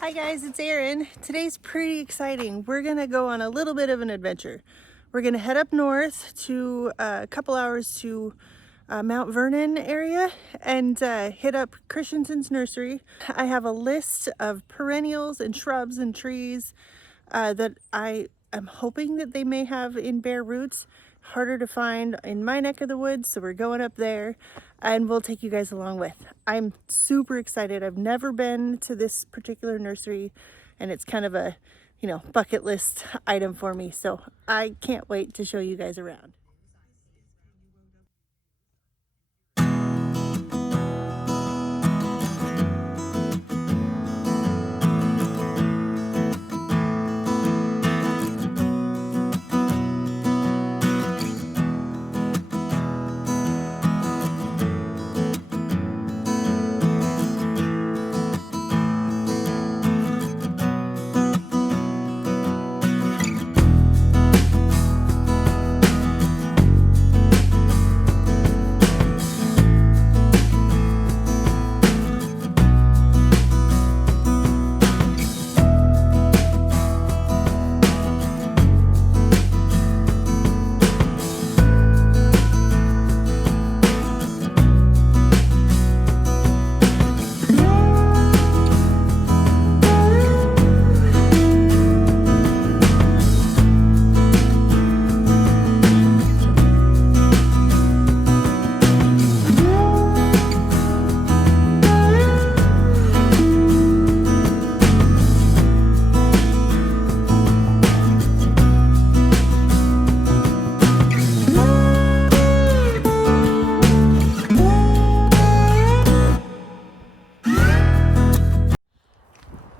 Hi guys, it's Erin. Today's pretty exciting. We're gonna go on a little bit of an adventure. We're gonna head up north to a couple hours to Mount Vernon area and hit up Christensen's Nursery. I have a list of perennials and shrubs and trees that I am hoping that they may have in bare roots. Harder to find in my neck of the woods, so we're going up there and we'll take you guys along with. I'm super excited. I've never been to this particular nursery and it's kind of a, bucket list item for me. So I can't wait to show you guys around.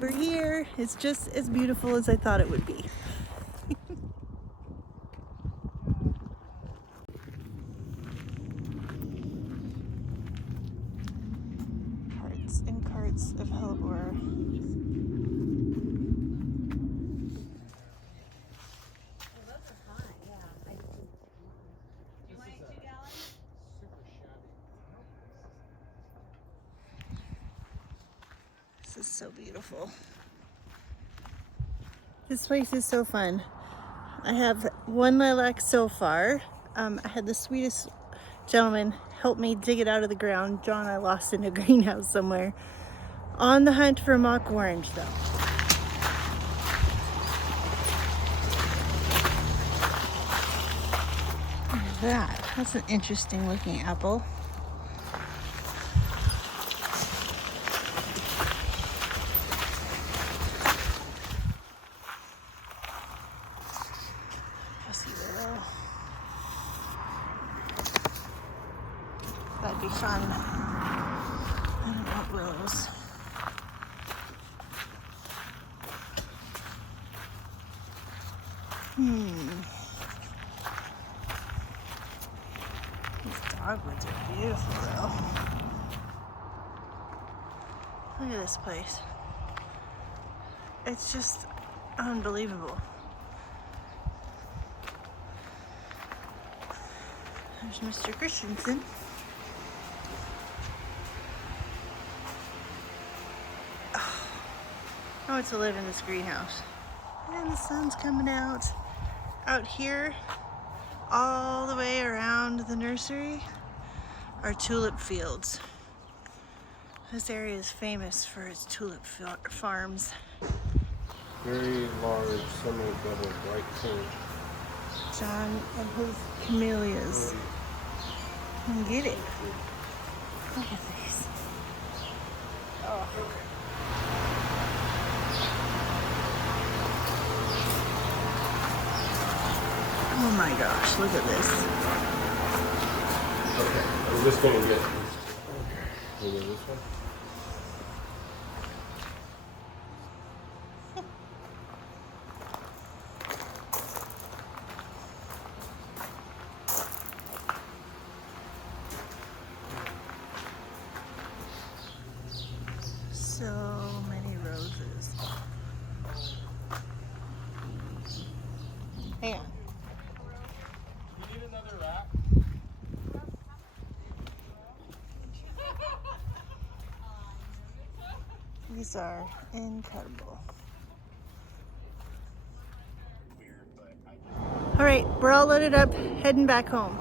We're here. It's just as beautiful as I thought it would be. Carts and carts of hellebore. This is so beautiful. This place is so fun. I have one lilac so far. I had the sweetest gentleman help me dig it out of the ground. John, I lost in a greenhouse somewhere. On the hunt for mock orange though. That's an interesting looking apple. That'd be fun. I don't want willows. These dogwoods are beautiful though. Look at this place. It's just unbelievable. There's Mr. Christensen. I want to live in this greenhouse. And the sun's coming out. Out here, all the way around the nursery, are tulip fields. This area is famous for its tulip farms. Very large, semi-double, bright pink. John and his camellias. Get it. Look at these. Oh. Oh my gosh, look at this. Okay, I'm just gonna get. Okay, you go this one? So many roses. Hang on. You need another rack? These are incredible. All right, we're all loaded up, heading back home.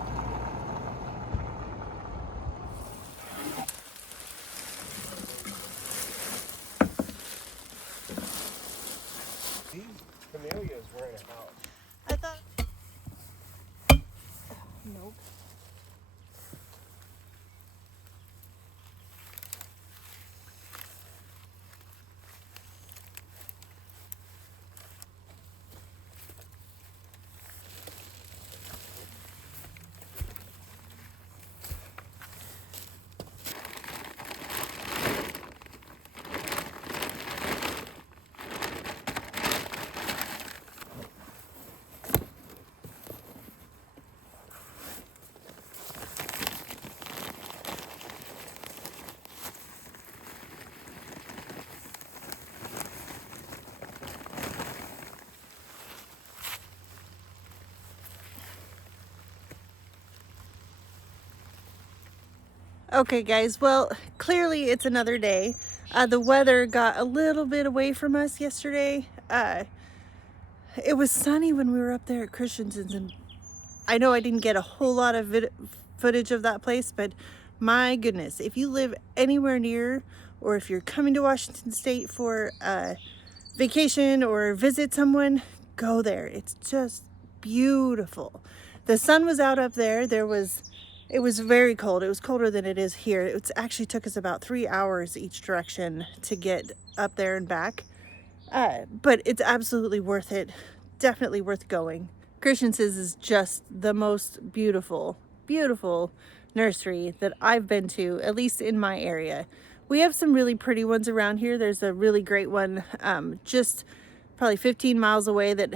These camellias were in a house. I thought. Nope. Okay guys, well, clearly it's another day. The weather got a little bit away from us yesterday. It was sunny when we were up there at Christensen's, and I know I didn't get a whole lot of footage of that place, but my goodness, if you live anywhere near, or if you're coming to Washington State for vacation or visit someone, go there. It's just beautiful. The sun was out up there. It was very cold. It was colder than it is here. It actually took us about 3 hours each direction to get up there and back. But it's absolutely worth it. Definitely worth going. Christensen's is just the most beautiful, beautiful nursery that I've been to, at least in my area. We have some really pretty ones around here. There's a really great one just probably 15 miles away that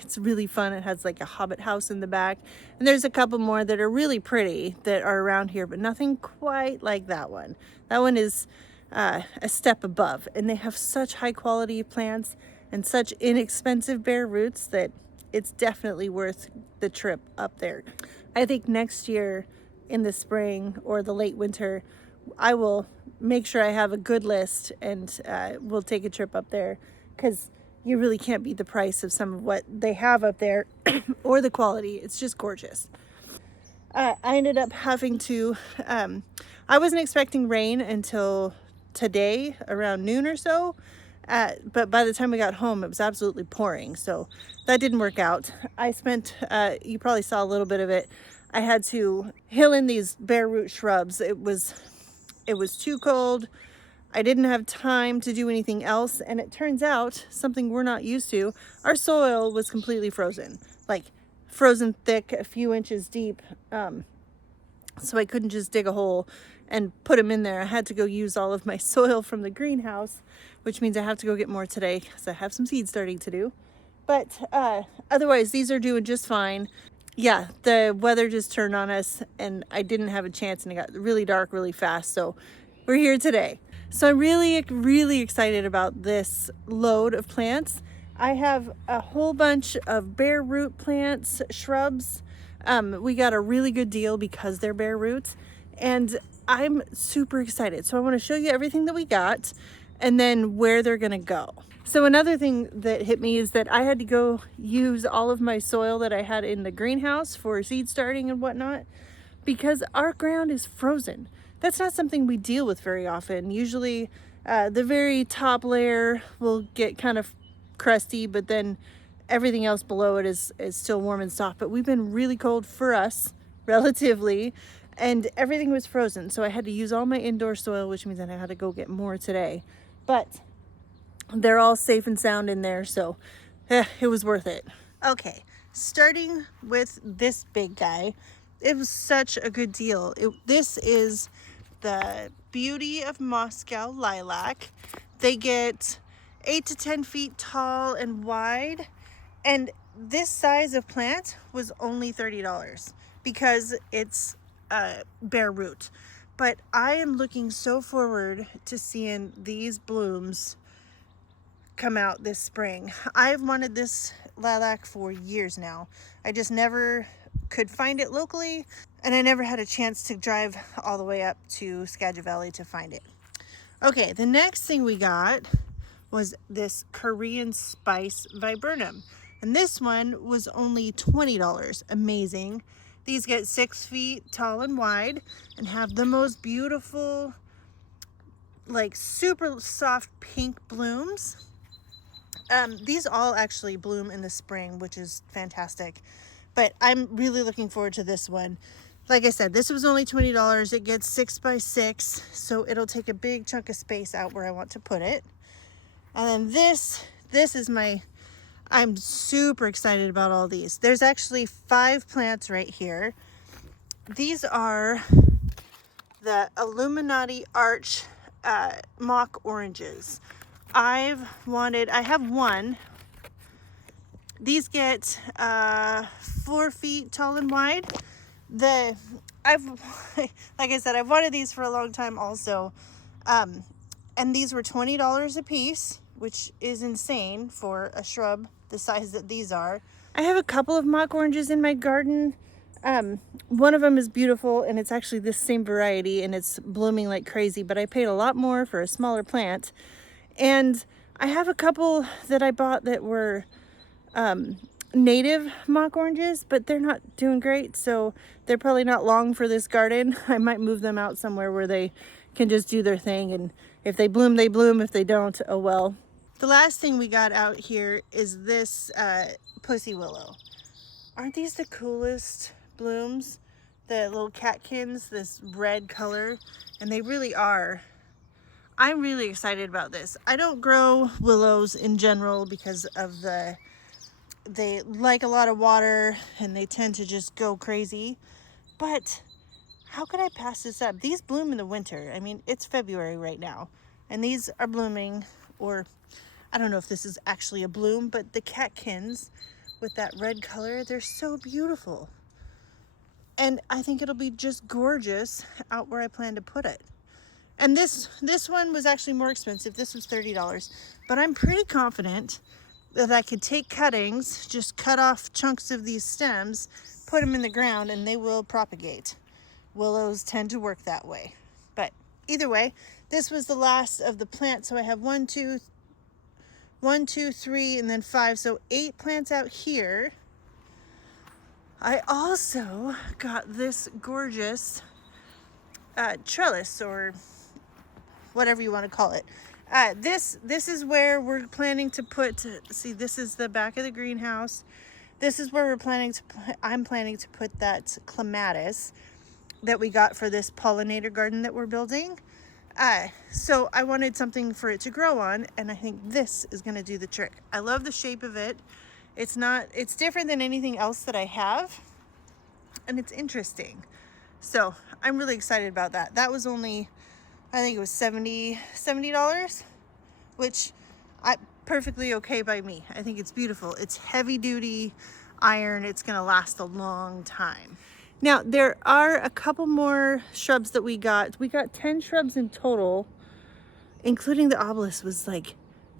it's really fun. It has like a hobbit house in the back. And there's a couple more that are really pretty that are around here, but nothing quite like that one. That one is a step above, and they have such high quality plants and such inexpensive bare roots that it's definitely worth the trip up there. I think next year in the spring or the late winter, I will make sure I have a good list, and we'll take a trip up there, because you really can't beat the price of some of what they have up there or the quality. It's just gorgeous. I ended up having to, I wasn't expecting rain until today around noon or so, but by the time we got home it was absolutely pouring, so that didn't work out. I spent, you probably saw a little bit of it, I had to hill in these bare root shrubs. It was too cold. I didn't have time to do anything else, and it turns out, something we're not used to, our soil was completely frozen, like frozen thick, a few inches deep. So I couldn't just dig a hole and put them in there. I had to go use all of my soil from the greenhouse, which means I have to go get more today because I have some seed starting to do. But otherwise, these are doing just fine. Yeah, the weather just turned on us and I didn't have a chance, and it got really dark really fast. So we're here today. So I'm really, really excited about this load of plants. I have a whole bunch of bare root plants, shrubs. We got a really good deal because they're bare roots, and I'm super excited. So I want to show you everything that we got and then where they're gonna go. So another thing that hit me is that I had to go use all of my soil that I had in the greenhouse for seed starting and whatnot, because our ground is frozen. That's not something we deal with very often. Usually the very top layer will get kind of crusty, but then everything else below it is still warm and soft. But we've been really cold for us, relatively, and everything was frozen. So I had to use all my indoor soil, which means that I had to go get more today. But they're all safe and sound in there, so it was worth it. Okay, starting with this big guy, it was such a good deal. This is the Beauty of Moscow lilac. They get 8 to 10 feet tall and wide, and this size of plant was only $30 because it's bare root. But I am looking so forward to seeing these blooms come out this spring. I've wanted this lilac for years now. I just never could find it locally, and I never had a chance to drive all the way up to Skagit Valley to find it. Okay, the next thing we got was this Korean spice viburnum. And this one was only $20. Amazing. These get 6 feet tall and wide and have the most beautiful, like super soft pink blooms. These all actually bloom in the spring, which is fantastic. But I'm really looking forward to this one. Like I said, this was only $20. It gets 6 by 6, so it'll take a big chunk of space out where I want to put it. And then this is my, I'm super excited about all these. There's actually 5 plants right here. These are the Illuminati Arch mock oranges. I have one. These get 4 feet tall and wide. Like I said, I've wanted these for a long time also. And these were $20 a piece, which is insane for a shrub the size that these are. I have a couple of mock oranges in my garden. One of them is beautiful, and it's actually this same variety, and it's blooming like crazy, but I paid a lot more for a smaller plant. And I have a couple that I bought that were native mock oranges, but they're not doing great, so they're probably not long for this garden. I might move them out somewhere where they can just do their thing, and if they bloom, they bloom. If they don't, oh well. The last thing we got out here is this pussy willow. Aren't these the coolest blooms? The little catkins, this red color, and they really are. I'm really excited about this. I don't grow willows in general because of they like a lot of water and they tend to just go crazy. But how could I pass this up? These bloom in the winter. I mean, it's February right now, and these are blooming, or I don't know if this is actually a bloom, but the catkins with that red color, they're so beautiful. And I think it'll be just gorgeous out where I plan to put it. And this one was actually more expensive. This was $30, but I'm pretty confident that I could take cuttings, just cut off chunks of these stems, put them in the ground, and they will propagate. Willows tend to work that way. But either way, this was the last of the plants. So I have 1, 2, 3, and then 5. So 8 plants out here. I also got this gorgeous trellis, or whatever you want to call it. This is where we're planning to put, see, this is the back of the greenhouse. This is where I'm planning to put that clematis that we got for this pollinator garden that we're building. So I wanted something for it to grow on, and I think this is gonna do the trick. I love the shape of it. It's different than anything else that I have, and it's interesting. So I'm really excited about that. That was only, I think it was $70, which I perfectly okay by me. I think it's beautiful. It's heavy duty iron. It's gonna last a long time. Now there are a couple more shrubs that we got. We got 10 shrubs in total, including the obelisk was like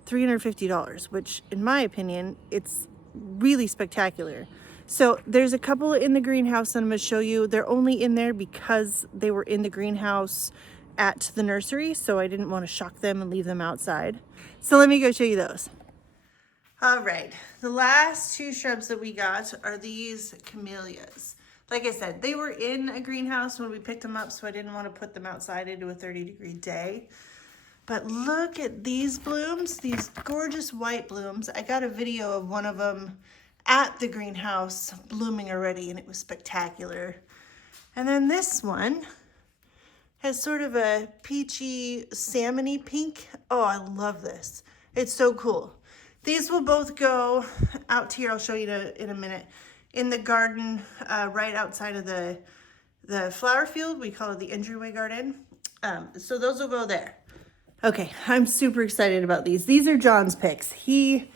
$350, which in my opinion, it's really spectacular. So there's a couple in the greenhouse that I'm gonna show you. They're only in there because they were in the greenhouse at the nursery, so I didn't want to shock them and leave them outside. So let me go show you those. All right, the last 2 shrubs that we got are these camellias. Like I said, they were in a greenhouse when we picked them up, so I didn't want to put them outside into a 30-degree day. But look at these blooms, these gorgeous white blooms. I got a video of one of them at the greenhouse blooming already, and it was spectacular. And then this one has sort of a peachy, salmony pink. Oh, I love this. It's so cool. These will both go out here. I'll show you in a minute. In the garden, right outside of the flower field. We call it the entryway garden. So those will go there. Okay, I'm super excited about these. These are John's picks. He's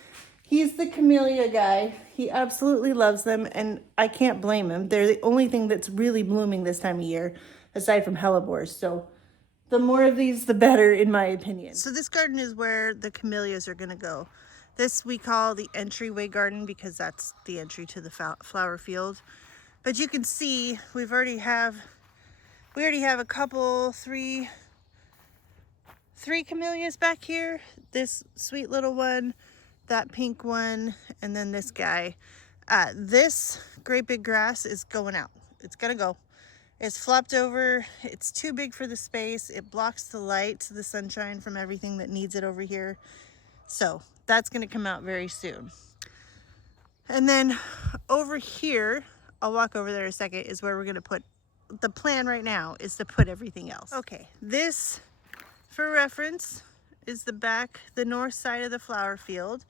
the camellia guy. He absolutely loves them, and I can't blame him. They're the only thing that's really blooming this time of year, aside from hellebores. So the more of these, the better, in my opinion. So this garden is where the camellias are gonna go. This we call the entryway garden because that's the entry to the flower field. But you can see we already have a couple, three 3 camellias back here. This sweet little one, that pink one, and then this guy. This great big grass is going out. It's gotta go. It's flopped over. It's too big for the space. It blocks the light, the sunshine from everything that needs it over here. So that's gonna come out very soon. And then over here, I'll walk over there in a second, is where we're gonna put, the plan right now is to put everything else. Okay, this, for reference, is the north side of the flower field.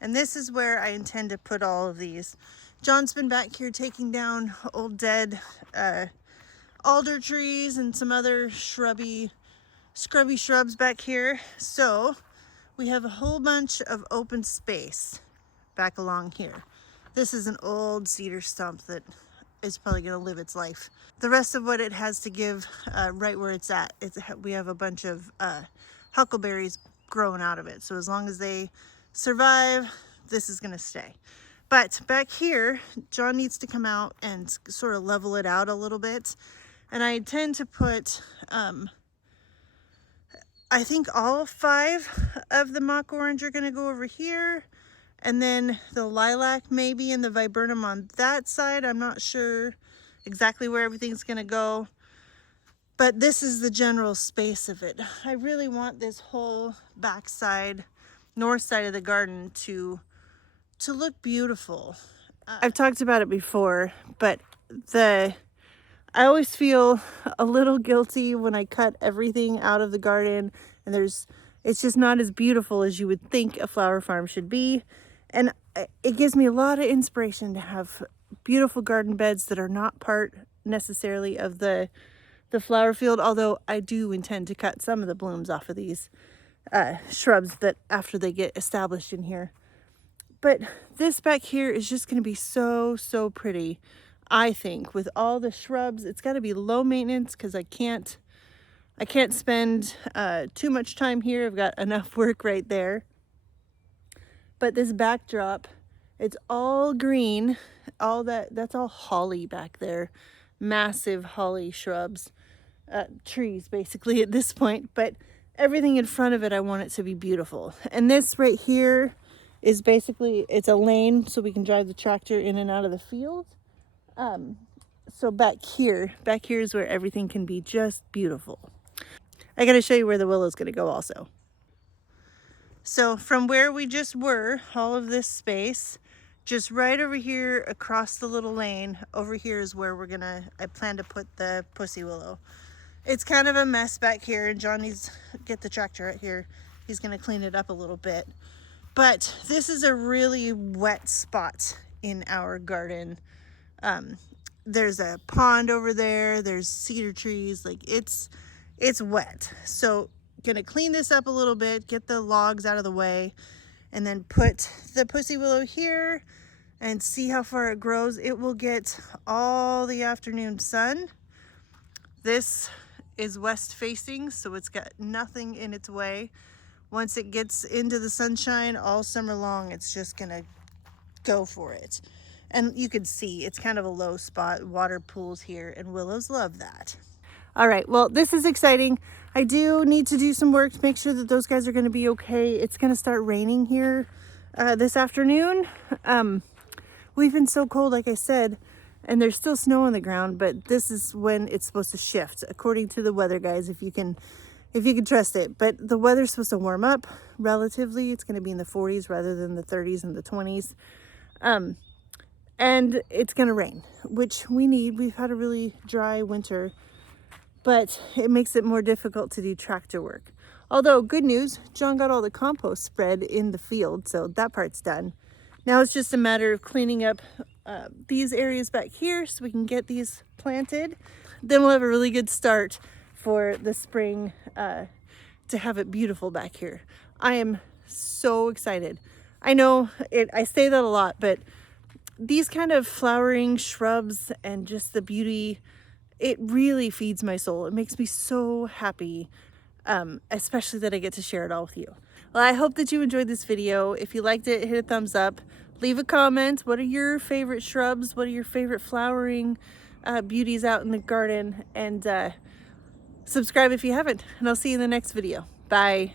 And this is where I intend to put all of these. John's been back here taking down old dead alder trees and some other scrubby shrubs back here. So we have a whole bunch of open space back along here. This is an old cedar stump that is probably gonna live its life. The rest of what it has to give, right where it's at, we have a bunch of huckleberries growing out of it. So as long as they survive, this is gonna stay. But back here, John needs to come out and sort of level it out a little bit. And I intend to put, I think all 5 of the mock orange are gonna go over here. And then the lilac maybe and the viburnum on that side. I'm not sure exactly where everything's gonna go. But this is the general space of it. I really want this whole backside, north side of the garden to look beautiful. I've talked about it before, but I always feel a little guilty when I cut everything out of the garden and it's just not as beautiful as you would think a flower farm should be. And it gives me a lot of inspiration to have beautiful garden beds that are not part necessarily of the flower field, although I do intend to cut some of the blooms off of these shrubs that after they get established in here. But this back here is just going to be so pretty, I think, with all the shrubs. It's got to be low maintenance because I can't spend too much time here. I've got enough work right there. But this backdrop, it's all green. That's all holly back there. Massive holly shrubs, trees basically at this point. But everything in front of it, I want it to be beautiful. And this right here is basically, it's a lane so we can drive the tractor in and out of the field. So back here is where everything can be just beautiful. I gotta show you where the willow's gonna go also. So from where we just were, all of this space, just right over here across the little lane, over here is where I plan to put the pussy willow. It's kind of a mess back here and John needs to get the tractor out here. He's gonna clean it up a little bit. But this is a really wet spot in our garden. There's a pond over there, there's cedar trees, like it's wet. So gonna clean this up a little bit, get the logs out of the way, and then put the pussy willow here and see how far it grows. It will get all the afternoon sun. This is west facing, so it's got nothing in its way. Once it gets into the sunshine all summer long, it's just gonna go for it. And you can see it's kind of a low spot, water pools here, and willows love that. All right, well, this is exciting. I do need to do some work to make sure that those guys are gonna be okay. It's gonna start raining here this afternoon. We've been so cold, like I said, and there's still snow on the ground, but this is when it's supposed to shift, according to the weather guys, if you can trust it. But the weather's supposed to warm up relatively. It's gonna be in the 40s rather than the 30s and the 20s. And it's gonna rain, which we need. We've had a really dry winter, but it makes it more difficult to do tractor work. Although, good news, John got all the compost spread in the field, so that part's done. Now it's just a matter of cleaning up these areas back here so we can get these planted. Then we'll have a really good start for the spring to have it beautiful back here. I am so excited. I know I say that a lot, but these kind of flowering shrubs and just the beauty, it really feeds my soul. It makes me so happy, especially that I get to share it all with you. Well, I hope that you enjoyed this video. If you liked it, hit a thumbs up. Leave a comment. What are your favorite shrubs? What are your favorite flowering beauties out in the garden? And subscribe if you haven't. And I'll see you in the next video. Bye.